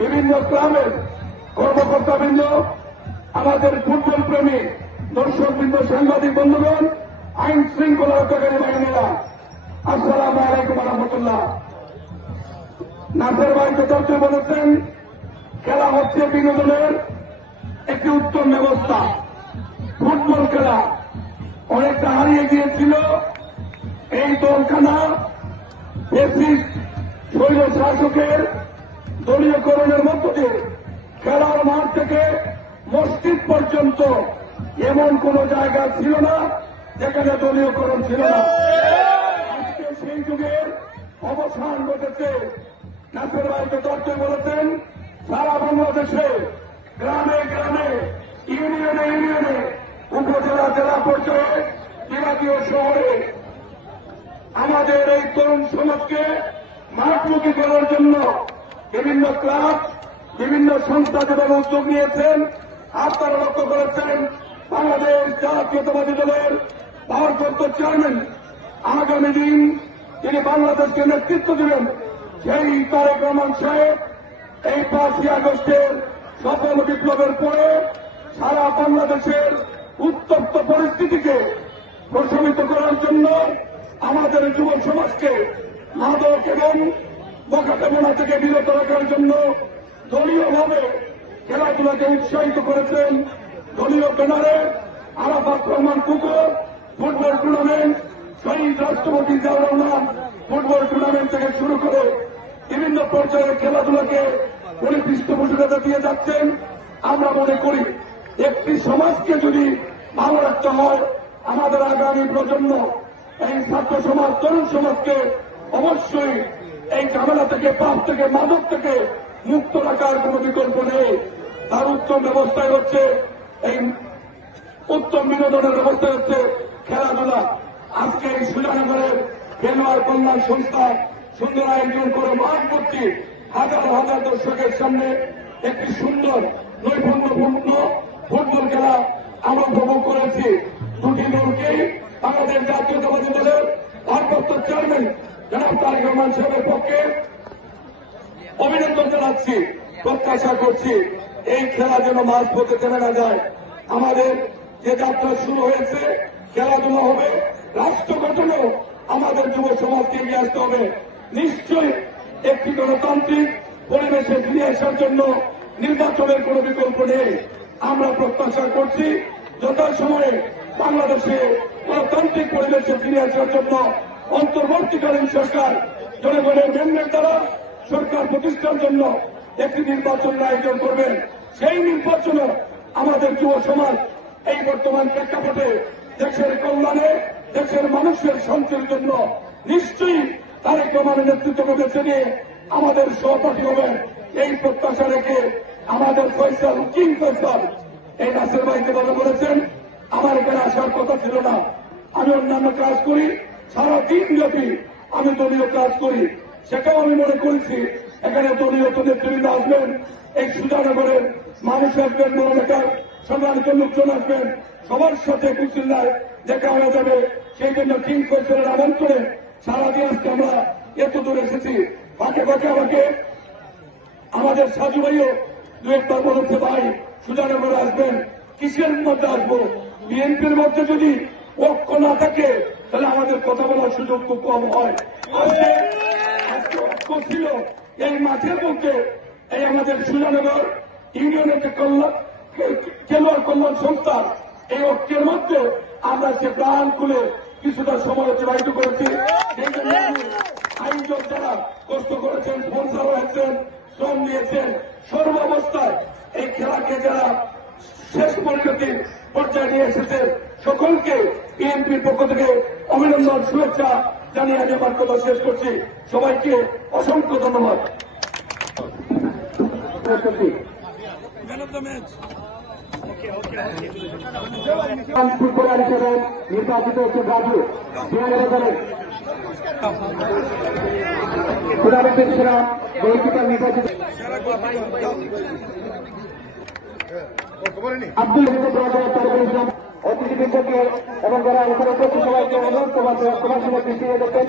বিভিন্ন গ্রামের কর্মকর্তাবৃন্দ, আমাদের ফুটবল প্রেমী দর্শকবৃন্দ, সাংবাদিক বন্ধুগণ, আইন শৃঙ্খলা রক্ষাকারী বাহিনীরা, আসসালামু আলাইকুম রহমতুল্লাহ। নাসের ভাই যথার্থ বলেছেন, খেলা হচ্ছে বিনোদনের একটি উত্তম ব্যবস্থা। ফুটবল খেলা অনেকটা হারিয়ে গিয়েছিল। এই দলখানা ফ্যাসিস্ট শৈল শাসকের দলীয়করণের মধ্য দিয়ে খেলার মাঠ থেকে মসজিদ পর্যন্ত এমন কোন জায়গা ছিল না যেখানে দলীয়করণ ছিল না। আজকে সেই যুগের অবসান ঘটেছে। নাসের ভাই যথার্থ বলেছেন, সারা বাংলাদেশে গ্রামে গ্রামে, ইউনিয়নে ইউনিয়নে, উপজেলা জেলা পর্যায়ে, বিভাগীয় শহরে আমাদের এই তরুণ সমাজকে মাঠমুখী করার জন্য বিভিন্ন ক্লাব, বিভিন্ন সংস্থা যেভাবে উদ্যোগ নিয়েছেন, আপনারা লক্ষ্য করেছেন বাংলাদেশ জাতীয়তাবাদী দলের ভারপ্রাপ্ত চেয়ারম্যান আগামী দিন তিনি বাংলাদেশকে নেতৃত্ব দেবেন, সেই তারেক রহমান সাহেব এই 5ই আগস্টের সফল বিপ্লবের পরে সারা বাংলাদেশের উত্তপ্ত পরিস্থিতিকে প্রশমিত করার জন্য আমাদের যুব সমাজকে মাদক এবং বকাটেমনা থেকে বিরত রাখার জন্য দলীয়ভাবে খেলাধুলাকে উৎসাহিত করেছেন। দলীয় ব্যানারে আরাফাত রহমান কুকুর ফুটবল টুর্নামেন্ট, শহীদ রাষ্ট্রপতি জিয়াউর রহমান ফুটবল টুর্নামেন্ট থেকে শুরু করে বিভিন্ন পর্যায়ের খেলাধুলাকে উনি পৃষ্ঠপোষকতা দিয়ে যাচ্ছেন। আমরা মনে করি একটি সমাজকে যদি ভালো রাখতে হয়, আমাদের আগামী প্রজন্ম, এই ছাত্র সমাজ, তরুণ সমাজকে অবশ্যই এই ঝামেলা থেকে, পাপ থেকে, মাদক থেকে মুক্ত রাখার কোন বিকল্প নেই। তার উত্তম ব্যবস্থায় হচ্ছে এই উত্তম বিনোদনের ব্যবস্থা হচ্ছে খেলাধুলা। আজকে এই সুজানগরের খেলোয়াড় কল্যাণ সংস্থা সুন্দর আয়োজন করে মাঠ ভর্তি হাজার হাজার দর্শকের সামনে একটি সুন্দর নৈপুণ্যপূর্ণ ফুটবল খেলা আমরা উপভোগ করেছি। দুটি দলকেই আমাদের জাতীয়তাবাদী দলের ভারপ্রাপ্ত চেয়ারম্যান জনাব তারেক রহমান সাহেবের পক্ষে অভিনন্দন জানাচ্ছি। প্রত্যাশা করছি এই খেলা যেন মাঝ পথে থেমে না যায়। আমাদের যে যাত্রা শুরু হয়েছে, খেলাধুলা হবে, রাষ্ট্র গঠনেও আমাদের যুব সমাজকে এগিয়ে আসতে হবে। নিশ্চয়ই একটি গণতান্ত্রিক পরিবেশে ফিরে আসার জন্য নির্বাচনের কোন বিকল্প নেই। আমরা প্রত্যাশা করছি যথাসময়ে বাংলাদেশে গণতান্ত্রিক পরিবেশে ফিরে আসার জন্য অন্তর্বর্তীকালীন সরকার জনগণের মেন্ডেট দ্বারা সরকার প্রতিষ্ঠার জন্য একটি নির্বাচনের আয়োজন করবেন। সেই নির্বাচনে আমাদের যুব সমাজ এই বর্তমান প্রেক্ষাপটে দেশের কল্যাণে, দেশের মানুষের শান্তির জন্য নিশ্চয়ই তারেক রহমানের নেতৃত্ব বেছে নিয়ে আমাদের সহপাঠী হবেন। এই প্রত্যাশা রেখে আমাদের ফয়সাল, কিং ফয়সাল, এই নাসের ভাইকে বলে বলেছেন, আমার এখানে আসার কথা ছিল না, আমি অন্যান্য কাজ করি, সারা দিন ব্যাপী আমি দলীয় কাজ করি, সেটাও আমি মনে করেছি এখানে দলীয় নেতৃবৃন্দ আসবেন, এই সুজানগরের মানুষ আসবেন, মনোনেতার সম্মানিত লোকজন আসবেন, সবার সাথে কুচিল্লায় দেখা হয়ে যাবে। সেই জন্য কিং ফয়সালের আমন্ত্রণে সারাদিন আজকে আমরা এত দূর এসেছি। ফাঁকে ফাঁকে আমাকে আমাদের সাজু ভাইও দু একবার বলেছে, ভাই সুজানগরে আসবেন, কিসের মধ্যে আসবো? বিএনপির মধ্যে যদি ঐক্য না থাকে তাহলে আমাদের কথা বলার সুযোগ খুব কম হয়। আজকে ঐক্য ছিল এই মাঠের মধ্যে। এই আমাদের সুজানগর ইউনিয়নের খেলোয়াড় কল্যাণ সংস্থা, এই ঐক্যের মধ্যে আমরা সে প্রাণ খুলে কিছুটা সময় অতিবাহিত করেছি। সেই জন্য আয়োজক যারা কষ্ট করেছেন, স্পন্সর হয়েছেন, শ্রম দিয়েছেন, সর্বাবস্থায় এই খেলাকে যারা শেষ পরিণতির পর্যায়ে নিয়ে এসেছে, সকলকে বিএনপির পক্ষ থেকে অভিনন্দন, শুভেচ্ছা জানিয়ে আমি আমার কথা শেষ করছি। সবাইকে অসংখ্য ধন্যবাদ। ফুটবলার হিসেবে নির্বাচিত হচ্ছে রাজু বিহারের টুর্নামেন্টের সেরা গোলকিপার নির্বাচিত আব্দুল ইসলাম অতিথিবৃন্দকে এবং যারা এখানে উপস্থিত সবাইকে অনুরোধ তোমার সঙ্গে দৃষ্টি দেখেন।